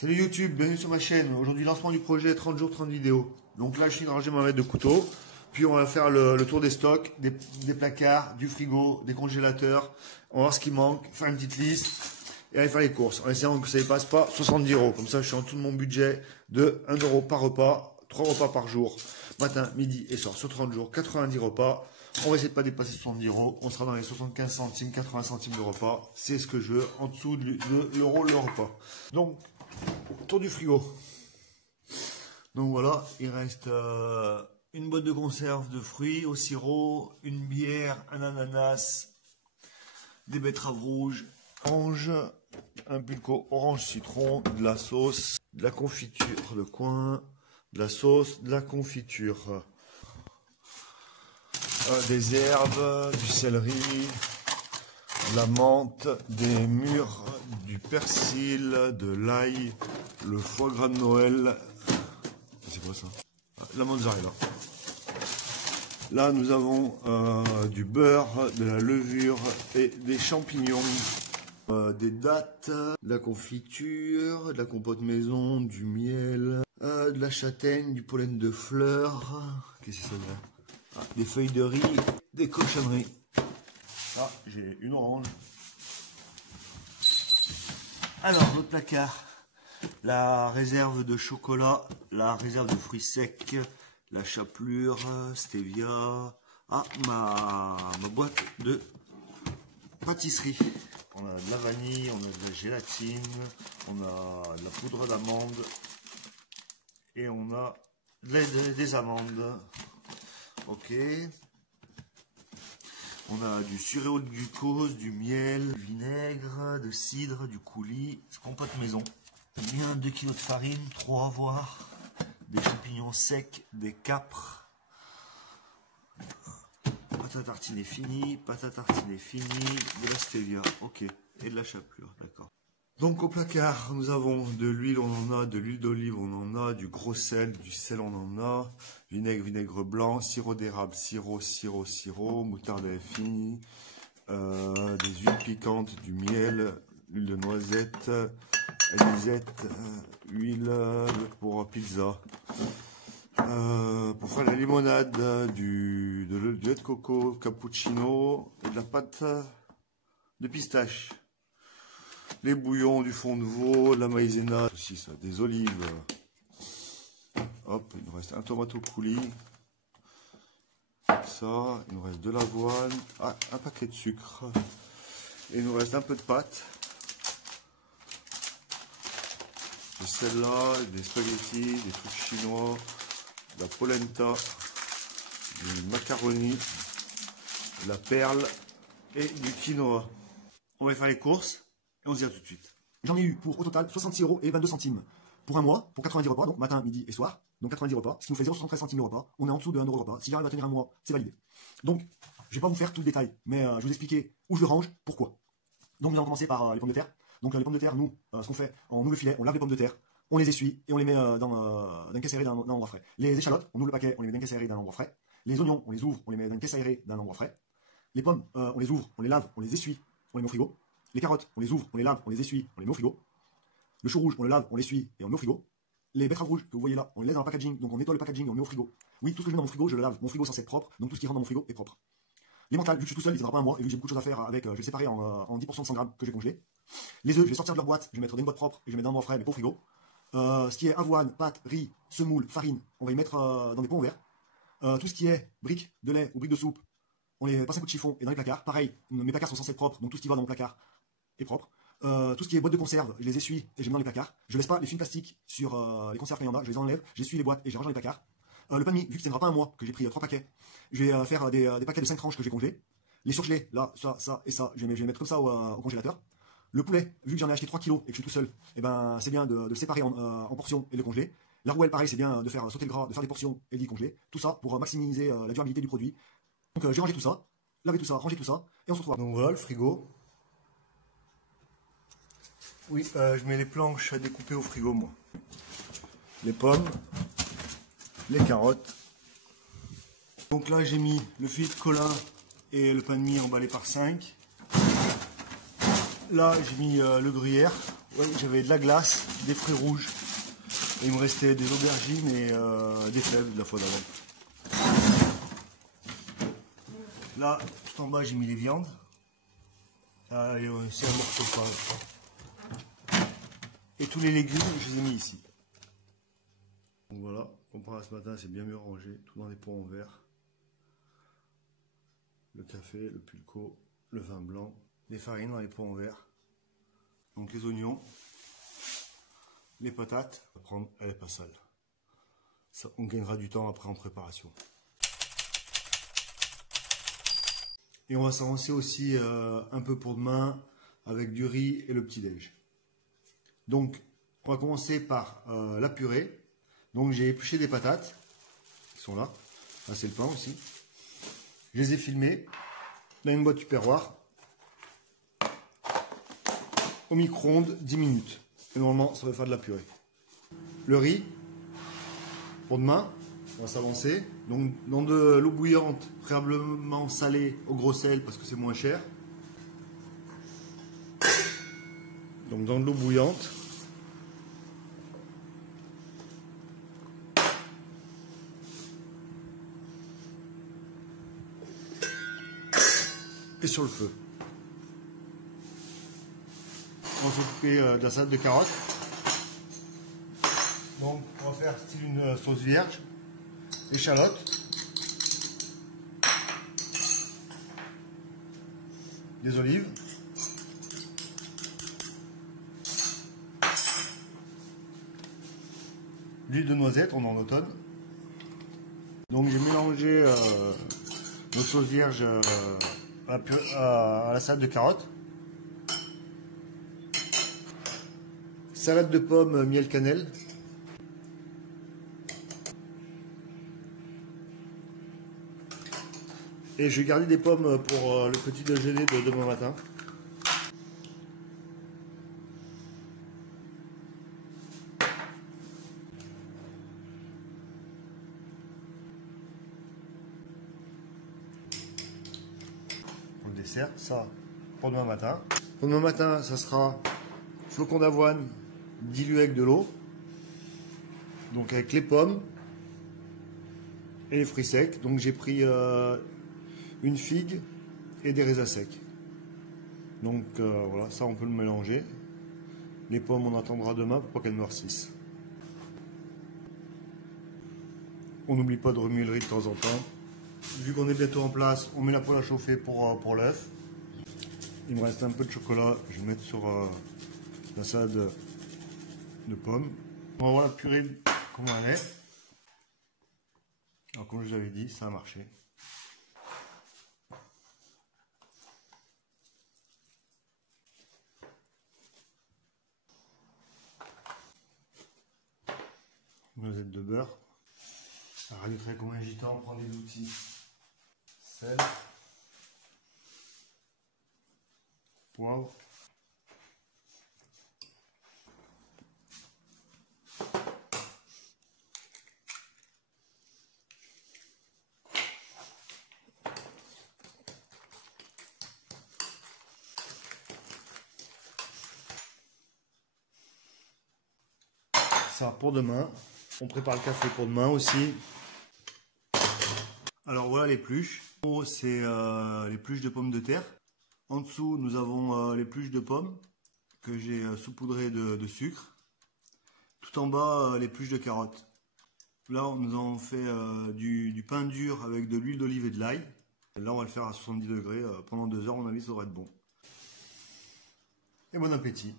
Salut YouTube, bienvenue sur ma chaîne. Aujourd'hui, lancement du projet 30 jours, 30 vidéos. Donc là, je suis de ranger ma mètre de couteau. Puis on va faire le tour des stocks, des placards, du frigo, des congélateurs. On va voir ce qui manque, faire une petite liste et aller faire les courses. En essayant que ça ne dépasse pas 70 euros. Comme ça, je suis en dessous de mon budget de 1 euro par repas, 3 repas par jour, matin, midi et soir. Sur 30 jours, 90 repas. On va essayer de ne pas dépasser 70 euros. On sera dans les 75 centimes, 80 centimes de repas. C'est ce que je veux, en dessous de l'euro le repas. Donc, tour du frigo. Donc voilà, il reste une boîte de conserve de fruits au sirop, une bière, un ananas, des betteraves rouges, orange, un pulco orange citron, de la sauce, de la confiture de coin, de la sauce, de la confiture, des herbes, du céleri, de la menthe, des mûres, du persil, de l'ail, le foie gras de Noël. C'est quoi ça? La mozzarella. Là, nous avons du beurre, de la levure et des champignons, des dattes, de la confiture, de la compote maison, du miel, de la châtaigne, du pollen de fleurs. Qu'est-ce que c'est ça? Des feuilles de riz, des cochonneries. Ah, j'ai une orange. Alors, notre placard. La réserve de chocolat, la réserve de fruits secs, la chapelure, stevia. Ah, ma boîte de pâtisserie. On a de la vanille, on a de la gélatine, on a de la poudre d'amande et on a des amandes. Ok. On a du suréau de glucose, du miel, du vinaigre, de cidre, du coulis, compote maison. Bien 2 kg de farine, 3 voire, des champignons secs, des capres, pâte à tartiner finie, de la stevia, ok, et de la chapelure, d'accord. Donc au placard, nous avons de l'huile, on en a, de l'huile d'olive, on en a, du gros sel, du sel, on en a, vinaigre blanc, sirop d'érable, sirop, moutarde à fini, des huiles piquantes, du miel, l'huile de noisette, anisette, huile pour pizza, pour faire la limonade, du lait de coco, cappuccino et de la pâte de pistache. Les bouillons, du fond de veau, de la maïzena, aussi ça, des olives. Hop, il nous reste un tomato coulis. Ça, il nous reste de l'avoine, un paquet de sucre. Et il nous reste un peu de pâte. De celle-là, des spaghettis, des trucs chinois, de la polenta, du macaroni, de la perle et du quinoa. On va faire les courses. Et on se dit à tout de suite. J'en ai eu pour au total 66 euros et 22 centimes pour un mois, pour 90 repas, donc matin, midi et soir. Donc 90 repas, ce qui nous fait 0,73 centimes le repas. On est en dessous de 1 euro repas. Si j'arrive à tenir un mois, c'est validé. Donc, je vais pas vous faire tout le détail, mais je vais vous expliquer où je le range, pourquoi. Donc nous allons commencer par les pommes de terre. Donc les pommes de terre, nous, ce qu'on fait, on ouvre le filet, on lave les pommes de terre, on les essuie et on les met dans une caisse aérée d'un endroit frais. Les échalotes, on ouvre le paquet, on les met dans une caisse aérée d'un endroit frais. Les oignons, on les ouvre, on les met dans une caisse aérée d'un endroit frais. Les pommes, on les ouvre, on les lave, on les essuie, on les met au frigo. Les carottes, on les ouvre, on les lave, on les essuie, on les met au frigo. Le chou rouge, on le lave, on l'essuie et on le met au frigo. Les betteraves rouges que vous voyez là, on les laisse dans le packaging, donc on nettoie le packaging et on le met au frigo. Oui, tout ce que je mets dans mon frigo, je le lave. Mon frigo est censé être propre, donc tout ce qui rentre dans mon frigo est propre. Les mentales, vu que je suis tout seul, il ne tiendra pas un mois, et vu que j'ai beaucoup de choses à faire avec, je vais les séparer en 10% de 100 grammes que je vais congeler. Les œufs, je vais sortir de leur boîte, je vais mettre dans une boîte propre et je vais mettre dans un endroit frais, mais pas au frigo. Ce qui est avoine, pâte, riz, semoule, farine, on va y mettre dans des pots ouverts. Tout ce qui est briques de lait ou briques de soupe, on les passe un coup de chiffon et dans les placards. Pareil, mes placards sont censés être propres, donc tout ce qui va dans mon placard est propre. Tout ce qui est boîte de conserve, je les essuie et je les mets dans les placards. Je laisse pas les films plastiques sur les conserves quand il y en a, je les enlève, j'essuie les boîtes et je les range dans les placards. Le pain de mie, vu que ça ne tiendra pas un mois, que j'ai pris 3 paquets, je vais faire des paquets de 5 tranches que j'ai congelés. Les surgelés, là, ça et ça, je vais les mettre comme ça au congélateur. Le poulet, vu que j'en ai acheté 3 kilos et que je suis tout seul, eh ben, c'est bien de le séparer en portions et de le congeler. La rouelle, pareil, c'est bien de faire sauter le gras, de faire des portions et d'y congeler. Tout ça pour maximiser la durabilité du produit. Donc j'ai rangé tout ça, lavé tout ça, rangé tout ça, et on se retrouve. Donc voilà le frigo. Oui, je mets les planches à découper au frigo, moi. Les pommes, les carottes. Donc là, j'ai mis le filet de colin et le pain de mie emballé par 5. Là, j'ai mis le gruyère Oui, j'avais de la glace, des fruits rouges. Et il me restait des aubergines et des fèves de la fois d'avant. Là, tout en bas, j'ai mis les viandes. C'est un morceau de pain. Et tous les légumes, je les ai mis ici. Donc voilà, comparé à ce matin, c'est bien mieux rangé, tout dans des pots en verre. Le café, le pulco, le vin blanc, les farines dans les pots en verre. Donc les oignons, les patates, à prendre, elle n'est pas sale. Ça, on gagnera du temps après en préparation. Et on va s'avancer aussi un peu pour demain avec du riz et le petit-déj. Donc, on va commencer par la purée. Donc, j'ai épluché des patates qui sont là. Là, c'est le pain aussi. Je les ai filmées. Là, une boîte tupperware. Au micro-ondes, 10 minutes. Et normalement, ça va faire de la purée. Le riz, pour demain, on va s'avancer. Donc, dans de l'eau bouillante, préalablement salée au gros sel parce que c'est moins cher. Donc, dans de l'eau bouillante. Et sur le feu. On va s'occuper de la salade de carottes. Donc on va faire style une sauce vierge, échalotes, des olives, l'huile de noisette, on est en automne. Donc j'ai mélangé notre sauce vierge à la salade de carottes. Salade de pommes, miel, cannelle. Et je vais garder des pommes pour le petit déjeuner de demain matin. Pour le dessert, ça pour demain matin. Pour demain matin, ça sera flocons d'avoine dilués avec de l'eau. Donc avec les pommes et les fruits secs. Donc j'ai pris une figue et des raisins secs. Donc voilà, ça on peut le mélanger. Les pommes on attendra demain pour pas qu'elles noircissent. On n'oublie pas de remuer le riz de temps en temps. Vu qu'on est bientôt en place, on met la poêle à chauffer pour l'œuf. Il me reste un peu de chocolat, je vais mettre sur la salade de pommes. On va voir la purée comment elle est. Alors comme je vous avais dit, ça a marché. Noisette de beurre. Rajouterai comme agitant, on prend des outils. Sel. Poivre. Ça pour demain. On prépare le café pour demain aussi. Alors voilà l'épluche. En haut, c'est l'épluche de pommes de terre. En dessous, nous avons l'épluche de pommes que j'ai saupoudrée de sucre. Tout en bas, l'épluche de carottes. Là, nous avons fait du pain dur avec de l'huile d'olive et de l'ail. Là, on va le faire à 70 degrés. Pendant 2 heures, à mon avis, ça devrait être bon. Et bon appétit.